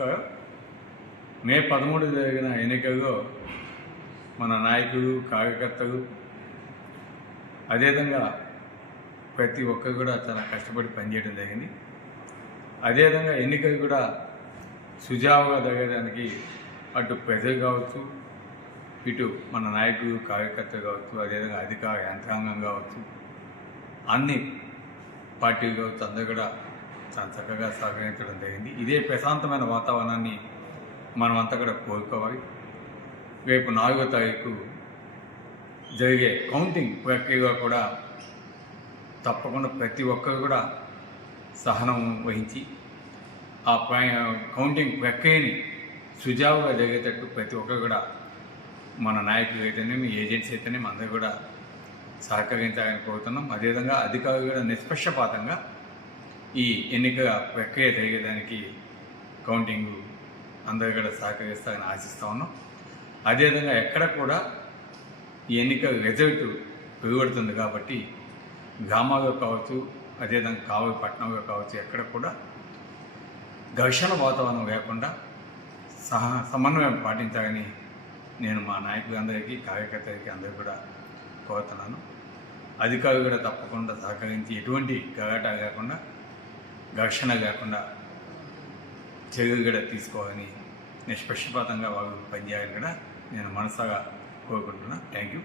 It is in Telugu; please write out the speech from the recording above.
నమస్కారం. మే 13 జరిగిన ఎన్నికల్లో మన నాయకులు, కార్యకర్తలు, అదేవిధంగా ప్రతి ఒక్కరు కూడా చాలా కష్టపడి పనిచేయడం జరిగింది. అదేవిధంగా ఎన్నికలు కూడా సుజావుగా జరగడానికి అటు ప్రజలు కావచ్చు, ఇటు మన నాయకులు, కార్యకర్తలు కావచ్చు, అదేవిధంగా అధికార యంత్రాంగం కావచ్చు, అన్ని పార్టీలు కావచ్చు, అందరూ కూడా చాలా చక్కగా సహకరించడం జరిగింది. ఇదే ప్రశాంతమైన వాతావరణాన్ని మనమంతా కూడా కోరుకోవాలి. రేపు 4వ తారీఖు జరిగే కౌంటింగ్ ప్రక్రియగా కూడా తప్పకుండా ప్రతి ఒక్కరు కూడా సహనం వహించి ఆ కౌంటింగ్ ప్రక్రియని సుజావుగా జరిగేటట్టు ప్రతి ఒక్కరు కూడా మన నాయకులు అయితేనేమి, ఏజెంట్స్ అయితేనేమి అందరూ కూడా సహకరించాలని కోరుతున్నాం. అదేవిధంగా అధికారులు కూడా నిష్పక్షపాతంగా ఈ ఎన్నికల ప్రక్రియ జరిగేదానికి కౌంటింగ్ అందరూ కూడా సహకరిస్తారని ఆశిస్తూ ఉన్నాం. అదేవిధంగా ఎక్కడ కూడా ఈ ఎన్నికల రిజల్ట్ వెలువడుతుంది కాబట్టి గ్రామాల్లో కావచ్చు, అదేవిధంగా కావలి పట్టణంలో కావచ్చు, ఎక్కడ కూడా ఘర్షణ వాతావరణం లేకుండా సమన్వయం పాటించాలని నేను మా నాయకులందరికీ, కార్యకర్తలకి అందరూ కూడా కోరుతున్నాను. అధికారులు కూడా తప్పకుండా సహకరించి ఎటువంటి గలాట లేకుండా, ఘర్షణ లేకుండా చర్యలు కూడా తీసుకోవాలని, నిష్పక్షపాతంగా వాళ్ళు పనిచేయాలని కూడా నేను మనసాగా కోరుకుంటున్నాను. Thank you.